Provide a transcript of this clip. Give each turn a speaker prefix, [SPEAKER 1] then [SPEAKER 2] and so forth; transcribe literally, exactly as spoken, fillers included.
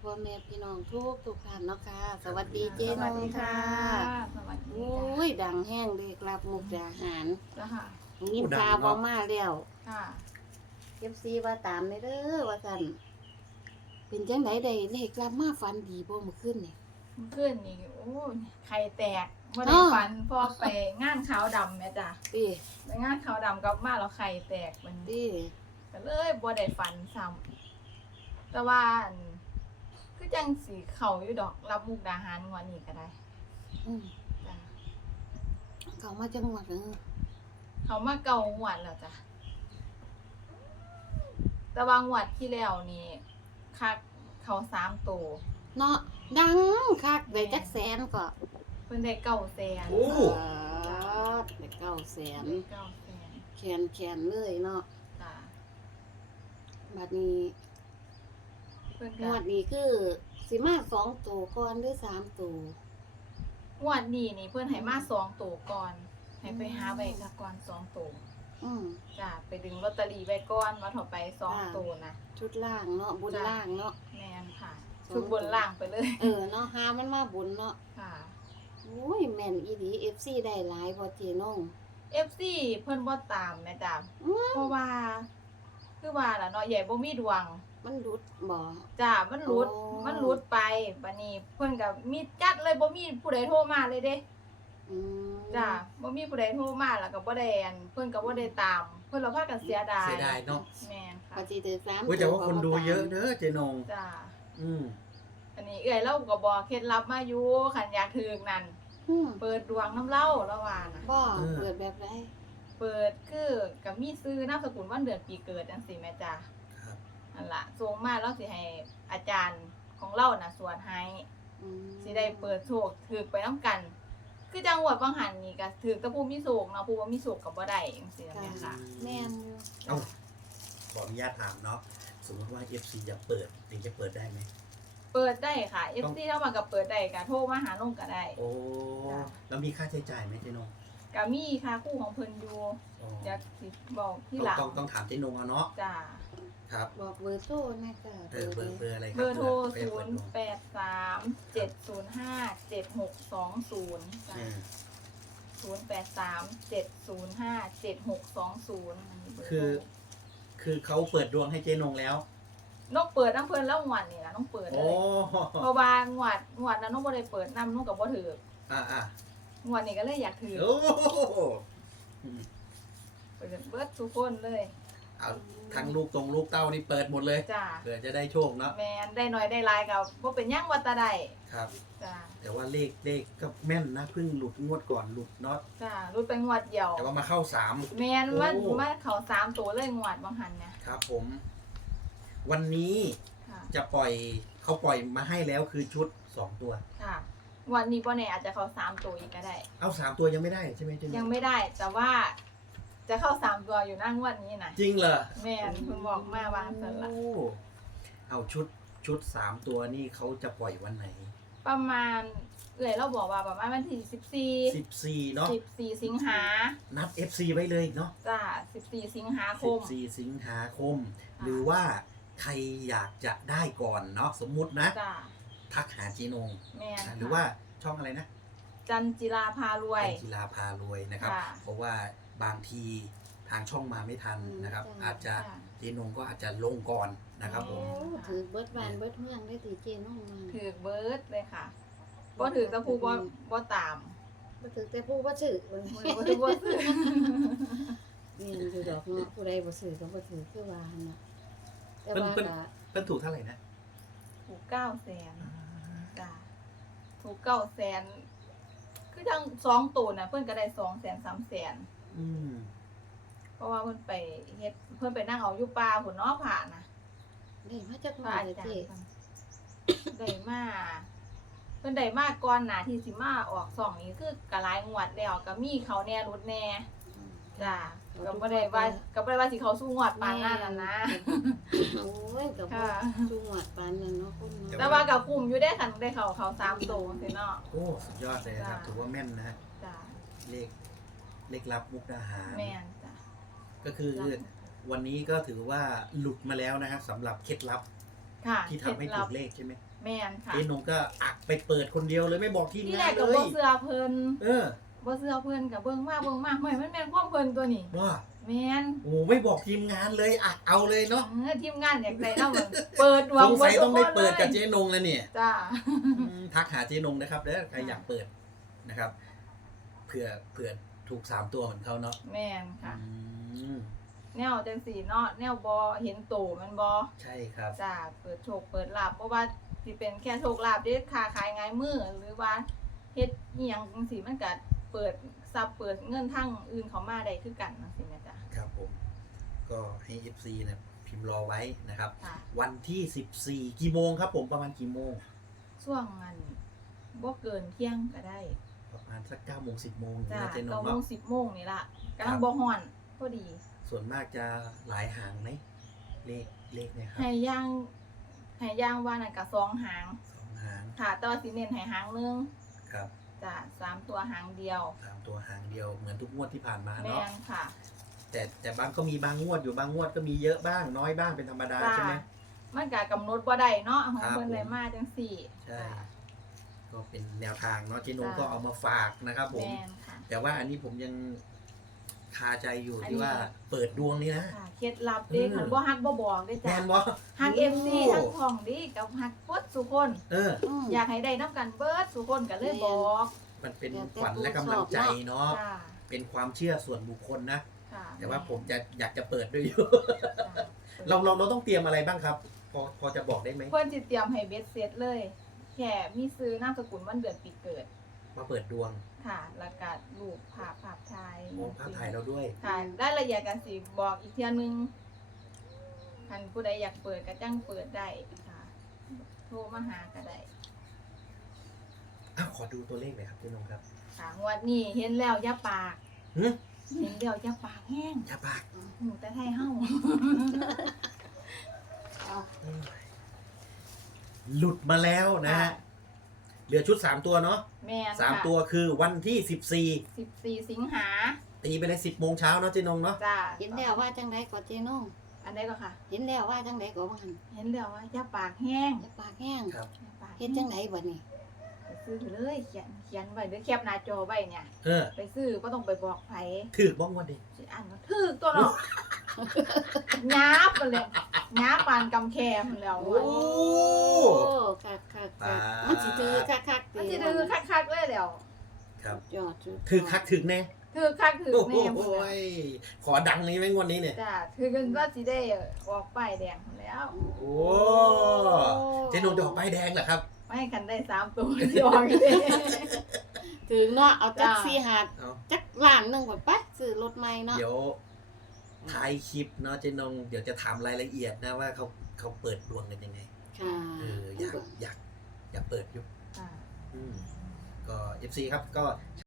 [SPEAKER 1] พ่อแม่พี่น้องทุกทุกท่านเนาะค่ะสวัสดีเจ๊
[SPEAKER 2] ส
[SPEAKER 1] น
[SPEAKER 2] วัส
[SPEAKER 1] ง
[SPEAKER 2] ดีค่ะ
[SPEAKER 1] ค่ะ
[SPEAKER 2] สวัสดี
[SPEAKER 1] โอ้ยดังแห้งเด็กรับมุกดาหาร
[SPEAKER 2] จ้ะค่ะ
[SPEAKER 1] ยินข่าวบ่มาแล้ว
[SPEAKER 2] ค่ะ
[SPEAKER 1] เอฟซีว่าตามเลยเด้อว่าซั่นเป็นจังไดได้เลขรับมาฝันดีบ่เมื่อคืนนี่
[SPEAKER 2] เมื่อคืนนี่โอ้ยไข่แตกบ่ได้
[SPEAKER 1] อ้อ
[SPEAKER 2] ฝันพอไปงานขาวดำแม่จ้ะ
[SPEAKER 1] ติ
[SPEAKER 2] ไปงานขาวดำกลับมาแล้วไข่แตกมัน
[SPEAKER 1] ติ
[SPEAKER 2] ก็เลยบ่ได้ฝันซ้ำแต่ว่าอันคือจังสิเข้าอยู่ดอกรับมุกดาหารงวดนี้ก็ได้
[SPEAKER 1] อืม
[SPEAKER 2] จ้ะ
[SPEAKER 1] เข้ามาจังหวัดเออ
[SPEAKER 2] เขามาเก่างวดแล้วจ้ะแต่ว่างวดที่แล้วนี่คักเขาสามตัว
[SPEAKER 1] เนาะดังคักได้จักแสนก็
[SPEAKER 2] เพิ่นได้เก้าแสน
[SPEAKER 3] โอ้
[SPEAKER 1] บาดได้เก้าแสน
[SPEAKER 2] ได้เก้าแสน
[SPEAKER 1] แขนแขนเลยเนาะ
[SPEAKER 2] จ้ะ
[SPEAKER 1] บัดนี้
[SPEAKER 2] เพิ่น
[SPEAKER 1] ง
[SPEAKER 2] ก็
[SPEAKER 1] วดนี้คือสิมาสองตัวก่อนหรือสามตัว
[SPEAKER 2] งวดนี้นี่เพิ่นให้มาสองตัวก่อน ให้ไปหาไว้ค่ะก่อนสองตัว
[SPEAKER 1] อืม
[SPEAKER 2] จ้ะไปดึงลอตเตอรี่ไว้ก่อนมาถอไปสอง
[SPEAKER 1] ค่ะ
[SPEAKER 2] ตัวนะ
[SPEAKER 1] ชุดล่างเนาะบุญล่างเนาะ
[SPEAKER 2] แม่นค่ะ
[SPEAKER 1] สอง
[SPEAKER 2] ชุดบนล่างไปเลย
[SPEAKER 1] เออเนาะหามันมาบุญเนาะ
[SPEAKER 2] ค่ะ
[SPEAKER 1] โอ้ยแม่นอีหลี เอฟ ซี ได้หลายบ่เจน้อง
[SPEAKER 2] เอฟ ซี เพิ่นบ่ตามแม่จ้ะ
[SPEAKER 1] อื้อ
[SPEAKER 2] เพราะว่า คือว่าล่ะเนาะใหญ่บ่มีดวง
[SPEAKER 1] มันหลุดบ่
[SPEAKER 2] จ้ะมันหลุด
[SPEAKER 1] โอ้
[SPEAKER 2] มันหลุดไปบัดนี้เพิ่นก็มีจัดเลยบ่มีผู้ใดโทรมาเลยเด้
[SPEAKER 1] อืม
[SPEAKER 2] จ้ะบ่มีผู้ใดโทรมาแล้วก็บ่ได้อันเพิ่นก็บ่ได้ตาม เพิ่นเราพากันเสียดาย
[SPEAKER 3] เสียดายเนาะ
[SPEAKER 2] แม่นค่ะ
[SPEAKER 1] ปฏิเดือสาม
[SPEAKER 3] เว้ยแต่ว่าคนดูเยอะเด้อเจนง
[SPEAKER 2] จ้ะ
[SPEAKER 3] อืม
[SPEAKER 2] อันนี้เอื้อยเราก็บอกเคล็ดลับมาอยู่คันอยากถึกนั่น
[SPEAKER 1] อืม
[SPEAKER 2] เปิดดวงน้ำเล่าแล้วว่านะ
[SPEAKER 1] บ่เปิดแบบไร
[SPEAKER 2] เปิดคือกับมีซื้อนามสกุลวันเดือนปีเกิดจังซี่แม่จ้า
[SPEAKER 3] ครับ
[SPEAKER 2] นั่นล่ะส่งมาแล้วสิให้อาจารย์ของเราน่ะสวดให้
[SPEAKER 1] อืม
[SPEAKER 2] สิได้เปิดโชคถือไปนํกัน คือจังหวัดบางหันนี่ก็ถือแต่ผู้มีโชคเนาะผู้บ่มีโชคก็บ่ได้จังซี่นะแม่ค่ะ
[SPEAKER 1] แม่นอยู่
[SPEAKER 3] เอ้า ขออนุญาตถามเนาะ สมมติว่า เอฟ ซี จะเปิดถึงจะเปิดได้ไหม
[SPEAKER 2] เปิดได้ค่ะ เอฟ ซี เข้ามาก็เปิดได้ก็โทรมาหาลงก็ได้
[SPEAKER 3] โอ้
[SPEAKER 2] จ้ะ
[SPEAKER 3] แล้วมีค่าใช้จ่ายไหมเจนง
[SPEAKER 2] ก็มีค่าคู่ของเพิ่นอยู่
[SPEAKER 3] อ๋อ
[SPEAKER 2] อยากสิบอกที่
[SPEAKER 3] ต้อง
[SPEAKER 2] หลัง
[SPEAKER 3] ต้องต้องถามเจนงเอาเนาะ
[SPEAKER 2] จ้า
[SPEAKER 3] ครับ
[SPEAKER 1] บอกเบอร์โทรนะจ้ะ
[SPEAKER 3] เออเบอร์เบอร์อะไรครั
[SPEAKER 2] เบอร์โทร
[SPEAKER 3] เผื่อ
[SPEAKER 2] ศู
[SPEAKER 3] เปิ
[SPEAKER 2] น
[SPEAKER 3] ด
[SPEAKER 2] ย์
[SPEAKER 3] ดวง
[SPEAKER 2] แปดสามเจ็ดศูนย์ห้าเจ็ดหกสองศูนย์
[SPEAKER 3] เออ
[SPEAKER 2] ศูนย์แปดสามเจ็ดศูนย์ห้าเจ็ดหกสองศูนย์
[SPEAKER 3] คือ คือเขาเปิดดวงให้เจนงแล้ว
[SPEAKER 2] น้องเปิดน้ำเพลินแล้วงวดนี่นะน้องเปิดเล
[SPEAKER 3] โอ้
[SPEAKER 2] ยเพราะว่างวดงวดนั้นน้องบ่ได้เปิดน้ำน้องกับบ่ถือ
[SPEAKER 3] อ่าอ่า
[SPEAKER 2] งวดนี้ก็เลยอยากถือ
[SPEAKER 3] โอ้อืม
[SPEAKER 2] เปิดเบิดทุกคนเลย
[SPEAKER 3] เอาทั้งลูกตรงลูกเต้านี่เปิดหมดเลย
[SPEAKER 2] จ้า
[SPEAKER 3] เผื่อจะได้โชคเนาะ
[SPEAKER 2] แมนได้น้อยได้หลายกับบ่เป็นหยังวัดตาได้
[SPEAKER 3] ครับ
[SPEAKER 2] จ้า
[SPEAKER 3] แต่ว่าเลขเลขก็แม่นนะเพิ่งหลุดงวดก่อนหลุดเนาะ
[SPEAKER 2] จ้ารู้เป็นงวดเดียว
[SPEAKER 3] แต่ว่ามาเข้าสาม
[SPEAKER 2] แมนว่า
[SPEAKER 3] โอ้
[SPEAKER 2] ว่าเขาสามตัวเลยงวดบางหันเนี่ย
[SPEAKER 3] ครับผม วันนี้
[SPEAKER 2] ค่ะ
[SPEAKER 3] จะปล่อยเขาปล่อยมาให้แล้วคือชุดสองตัว
[SPEAKER 2] ค่ะงวันนี้บ่แน่อาจจะเขาสามตัวอีกก็ได้
[SPEAKER 3] เอาสามตัวยังไม่ได้ใช่ไหมเจ๊
[SPEAKER 2] ยังไม่ได้แต่ว่าจะเข้าสามตัวอยู่หนั่งวันนี้นะ
[SPEAKER 3] จริงเหรอ
[SPEAKER 2] แม่นคุณบอกมาวางสนละ
[SPEAKER 3] โอ้เอาชุดชุดสามตัวนี่เขาจะปล่อยวันไหน
[SPEAKER 2] ประมาณเอื่อยเราบอกว่าประมาณวันที่สิบสี่
[SPEAKER 3] สิบสี่เนาะ
[SPEAKER 2] สิบสี่สิงหา
[SPEAKER 3] นัด เอฟ ซี ไว้เลยเนาะ
[SPEAKER 2] จ้าสิบสี่สิงหาค
[SPEAKER 3] สิบ
[SPEAKER 2] ม
[SPEAKER 3] สี่สิงหาคม
[SPEAKER 2] ค่ะ
[SPEAKER 3] หรือว่าใครอยากจะได้ก่อนเนาะสมมุตินะ
[SPEAKER 2] จ้า
[SPEAKER 3] ทักหาจีนง
[SPEAKER 2] แม่น
[SPEAKER 3] หรือว่าช่องอะไรนะ
[SPEAKER 2] จันจิราพารวย
[SPEAKER 3] เป็นกีฬาพารวยนะครับ
[SPEAKER 2] ค่ะ
[SPEAKER 3] เพราะว่าบางทีทางช่องมาไม่ทันนะครับ อาจจะ
[SPEAKER 2] ค่ะ
[SPEAKER 3] เจนงก็อาจจะลงก่อนนะครับผม
[SPEAKER 1] โอ้ถือเบิดบ้านเบิดเมืองได้ตีเจน้องมา
[SPEAKER 2] ถือเบิร์ดเลยค่ะบ่ถือตะพูบ่บ่ตาม
[SPEAKER 1] บ่ถือแต่ผู้บ่ซื้อเบิ่ง
[SPEAKER 2] บ่ถือบ่ซื้อ
[SPEAKER 1] เรียนอยู่ดอกเนาะผู้ใดบ่ซื้อก็บ่ถือคือว่าหั่นน่ะแต่
[SPEAKER 3] เพิ่น
[SPEAKER 1] ว่า
[SPEAKER 3] เพิ่น
[SPEAKER 1] ก็
[SPEAKER 3] เพิ่นถูกเท่าไหร่นะ
[SPEAKER 2] ถูกเก้าแสนจ้าถูกเก้าแสนคือทั้งสองตัวน่ะเพิ่นก็ได้สองแสนสามแสน
[SPEAKER 3] อืม
[SPEAKER 2] เพราะว่าเพิ่นไปเฮ็ดเพิ่นไปนั่งเอาอยู่ป่าพุ่นเนาะผ่านะ
[SPEAKER 1] ได้มาจาก
[SPEAKER 2] พ
[SPEAKER 1] ไหน
[SPEAKER 2] ระอา
[SPEAKER 1] เด้อ
[SPEAKER 2] จาร
[SPEAKER 1] เจ
[SPEAKER 2] ย์เพิ่นได้มาเพิ่นได้มาก่อนหน้าที่สิมาออกซ่องนี้คือกะหลายงวดแล้วก็มีเขาแน่รุดแน่จ้าก็บ่ได้ว่าก็บ่ได้ว่าสิเขาสู้งวดปานนั้นน่ะนะ
[SPEAKER 1] โอ้ยก็บ่
[SPEAKER 2] ค่ะ
[SPEAKER 1] จุงหวัดปานนั้นเนาะคนเนาะ
[SPEAKER 2] แต่ว่าก็คุ้มอยู่ได้คันได้เขาเขาสามโตจังซี่เนาะ
[SPEAKER 3] โอ้สุดยอดเลยนะครับ
[SPEAKER 2] จ้ะ
[SPEAKER 3] ถือว่าแม่นนะฮะ
[SPEAKER 2] จ้า
[SPEAKER 3] เลขเลขลับมุกดาหาร
[SPEAKER 2] แม่นจ้า
[SPEAKER 3] ก็คือวันนี้ก็ถือว่าหลุดมาแล้วนะครับสำหรับเคล็ดลับ
[SPEAKER 2] ค่ะ
[SPEAKER 3] ที่ทำให้ถูกเลขใช่ไหม
[SPEAKER 2] แม่นค่ะ
[SPEAKER 3] เจ๊นงก็อักไปเปิดคนเดียวเลยไม่บอกทีม
[SPEAKER 2] ที่แรง
[SPEAKER 3] าก น
[SPEAKER 2] ก็
[SPEAKER 3] เล
[SPEAKER 2] บ่
[SPEAKER 3] ย
[SPEAKER 2] เชื่อเพิ่น
[SPEAKER 3] เออ
[SPEAKER 2] บ่เชื่อเพิ่นก็เบิ่งมาเบิ่งมาเฮ้ยมันแม่นความเพิ่นตัวนี้
[SPEAKER 3] ว่า
[SPEAKER 2] แม่น
[SPEAKER 3] โอ้ไม่บอกทีมงานเลยอักเอาเลยเนาะ
[SPEAKER 2] เออทีมงานอยากได้เนาะเบิ่งเปิดดว
[SPEAKER 3] ส
[SPEAKER 2] ง
[SPEAKER 3] งสัย
[SPEAKER 2] บิ
[SPEAKER 3] ต้องได้
[SPEAKER 2] ทุคน
[SPEAKER 3] เปิดกับ
[SPEAKER 2] ลย
[SPEAKER 3] เจ๊นงแล้วเนี่ย
[SPEAKER 2] จ้า
[SPEAKER 3] อืมทักหาเจ๊นงนะครับเด้อใครอยากเปิดนะครับเผื่อเผื่อถูกสามตัวเหมือนเขาเนาะ
[SPEAKER 2] แม่นค่ะ
[SPEAKER 3] อืม
[SPEAKER 2] แนวจังสี่เนาะแนวบ่เห็นโตมันบ่
[SPEAKER 3] ใช่ครับ
[SPEAKER 2] จ้าเปิดโชคเปิดลาภเพราะว่าสิเป็นแค่โชคลาภเด้ค้าขายง่ายมือหรือว่าเฮ็ดอีหยังจังซี่มันก็เปิดทรัพย์เปิดเงินทางอื่นเข้ามาได้คือกันจังซี่นะจ้ะ
[SPEAKER 3] ครับผม ก็ให้ เอฟ ซี นะพิมพ์รอไว้นะครับ
[SPEAKER 2] ค่ะ
[SPEAKER 3] วันที่สิบสี่กี่โมงครับผมประมาณกี่โมง
[SPEAKER 2] ช่วงนั้นบ่เกินเที่ยงก็ได้
[SPEAKER 3] ประมาณสักเก้าโมงสิบโมง
[SPEAKER 2] จ้า
[SPEAKER 3] นะเจ๊น
[SPEAKER 2] เก้าง โม
[SPEAKER 3] เนาะ
[SPEAKER 2] งสิบโมงนี่ล่ะกำลังบ่ฮ้อนพอดี
[SPEAKER 3] ส่วนมากจะหลายหางไหมเลขเลขเนี่ยครับ
[SPEAKER 2] ให้ย่างให้ย่างว่านั่นก็สองหาง
[SPEAKER 3] สองหาง
[SPEAKER 2] ค่ะแต่ว่าสิเน้นให้หางหนึง
[SPEAKER 3] ครับ
[SPEAKER 2] จ้ะสามตัวหางเดียว
[SPEAKER 3] สามตัวหางเดียวเหมือนทุกงวดที่ผ่านมา
[SPEAKER 2] แม่
[SPEAKER 3] เนาะ
[SPEAKER 2] นค่ะ
[SPEAKER 3] แต่แต่บางก็มีบางงวดอยู่บางงวดก็มีเยอะบ้างน้อยบ้างเป็นธรรมดา
[SPEAKER 2] จ้า
[SPEAKER 3] ใช่ไหม
[SPEAKER 2] มันก็กำหนดบ่ได้เนาะของ
[SPEAKER 3] ครับ
[SPEAKER 2] เพิ่นได้
[SPEAKER 3] ผม
[SPEAKER 2] มาจังสี่
[SPEAKER 3] ใช่
[SPEAKER 2] จ้ะ
[SPEAKER 3] ก็เป็นแนวทางเนาะเจนง
[SPEAKER 2] จ้ะ
[SPEAKER 3] ก็เอามาฝากนะครับผม
[SPEAKER 2] แม่นค่ะ
[SPEAKER 3] แต่ว่าอันนี้ผมยังคาใจอยู่
[SPEAKER 2] อันนี้
[SPEAKER 3] ที่ว่าเปิดดวงนี้นะ
[SPEAKER 2] ค่ะเคล็ดลับเด้
[SPEAKER 3] เออ
[SPEAKER 2] คันบ่ฮักบ่บอกเด้
[SPEAKER 3] แม
[SPEAKER 2] จ้ะ
[SPEAKER 3] นวะ
[SPEAKER 2] ฮัก เอฟ ซี
[SPEAKER 3] โ
[SPEAKER 2] ทั้งท้องดีกับฮักเบิดสุคน
[SPEAKER 3] เออ
[SPEAKER 1] ม
[SPEAKER 2] อยากให้ได้นํกันเบิดสุคนก็เลยบอก
[SPEAKER 3] มันเป็น
[SPEAKER 1] เดี๋ยวแต่
[SPEAKER 3] ขวัญและกำลังใจเนาะ
[SPEAKER 2] จ้า
[SPEAKER 3] เป็นความเชื่อส่วนบุคคลนะ
[SPEAKER 2] ค่ะ
[SPEAKER 3] แต่ว่าผมจะอยากจะเปิดด้วยอยู่
[SPEAKER 2] จ้ะ
[SPEAKER 3] เราเราเราต้องเตรียมอะไรบ้างครับ พอพอจะบอกได้ไหม
[SPEAKER 2] เพิ่นสิเตรียมให้เบ็ดเสร็จเลย แค่มีซื้อนามสกุลวันเดือนปีเกิด
[SPEAKER 3] มาเปิดดวง
[SPEAKER 2] ค่ะ แล้วก็รูปภาพภาพถ่าย
[SPEAKER 3] มองภาพถ่ายเราด้วย
[SPEAKER 2] ค่ะรายละเอียดกันสิบอกอีกเที่ยนึงคันผู้ใดอยากเปิดก็จังเปิดได้ค่ะ โทรมาหาก็ได้
[SPEAKER 3] อ้าวขอดูตัวเลขหน่อยครับเจนงครับ
[SPEAKER 2] ค่ะงวดนี้เห็นแล้วอย่าปาก
[SPEAKER 3] หึ
[SPEAKER 2] เห็นแล้วอย่าปากแห้ง
[SPEAKER 3] อย่าปาก
[SPEAKER 2] หูแต่ไทยเฮา
[SPEAKER 1] เอา
[SPEAKER 3] หลุดมาแล้วนะฮะ
[SPEAKER 2] ค่ะ
[SPEAKER 3] เหลือชุดสามตัวเนาะ
[SPEAKER 2] แม่น
[SPEAKER 3] สาม
[SPEAKER 2] ค่ะ
[SPEAKER 3] ตัวคือวันที่สิบสี่
[SPEAKER 2] สิบสี่สิงหา
[SPEAKER 3] ตีไปเลยสิบโมงเช้าเนาะเจนงเนาะ
[SPEAKER 2] จ้า
[SPEAKER 1] เห็นแล้วว่าจังไดก็เจน้อง
[SPEAKER 2] อันใดก็ค่ะ
[SPEAKER 1] เห็นแล้วว่าจังไดก็ว่าหัน
[SPEAKER 2] เห็นแล้วว่าอย่าปากแห้ง
[SPEAKER 1] อย่าปากแห้ง
[SPEAKER 3] ครับ
[SPEAKER 2] อย่าปาก
[SPEAKER 1] เฮ็ดจังไดบัดนี้
[SPEAKER 2] ไปซื้อเลยเขียนเขียนไว้หรือแคปหน้าจอไว้เนี่ย
[SPEAKER 3] เออ
[SPEAKER 2] ไปซื้อบ่ต้องไปบอกไผ
[SPEAKER 3] ถือบ้องวันดิ
[SPEAKER 2] สิอ่านว่าถูกตัวเนาะ หยาบไปเลยหยาบปานกำแคมแล้ว
[SPEAKER 3] โอ้
[SPEAKER 1] โอ้คักคักคัก
[SPEAKER 3] ตาย
[SPEAKER 1] มันสิถือคักคัก
[SPEAKER 2] มันสิดื้อคักๆเลยแล้ว
[SPEAKER 3] ครับ
[SPEAKER 1] ยอดสุด
[SPEAKER 3] ถือคักถึงแน่
[SPEAKER 2] ถือคักถือ
[SPEAKER 3] โอ้โห
[SPEAKER 2] แน่หมดแล้ว
[SPEAKER 3] ขอดังนี้ไหมงวันนี้เนี่ย
[SPEAKER 2] จ้าถือกันว่าสิได้ออกป้ายแดงหมดแล้ว
[SPEAKER 3] โอ้เจนงจะออกป้ายแดงเหรอครับ
[SPEAKER 2] ไม่ให้กันได้สามตัวที่ออกเลย
[SPEAKER 1] ถึงเนาะเอาจัก
[SPEAKER 2] จ้า
[SPEAKER 1] สี่หาด
[SPEAKER 3] เอา
[SPEAKER 1] จักล้านหนึงก่อนไปซื้อรถใหม่เนาะ
[SPEAKER 3] เดี๋ยวท้ายคลิปเนาะเจนงเดี๋ยวจะถามรายละเอียดนะว่าเขาเขาเปิดดวงกันยังไง
[SPEAKER 1] ค่ะ
[SPEAKER 3] เอออยากอยากอยากเปิดอยู่
[SPEAKER 2] อ่า
[SPEAKER 3] อืมก็ เอฟ ซี ครับก็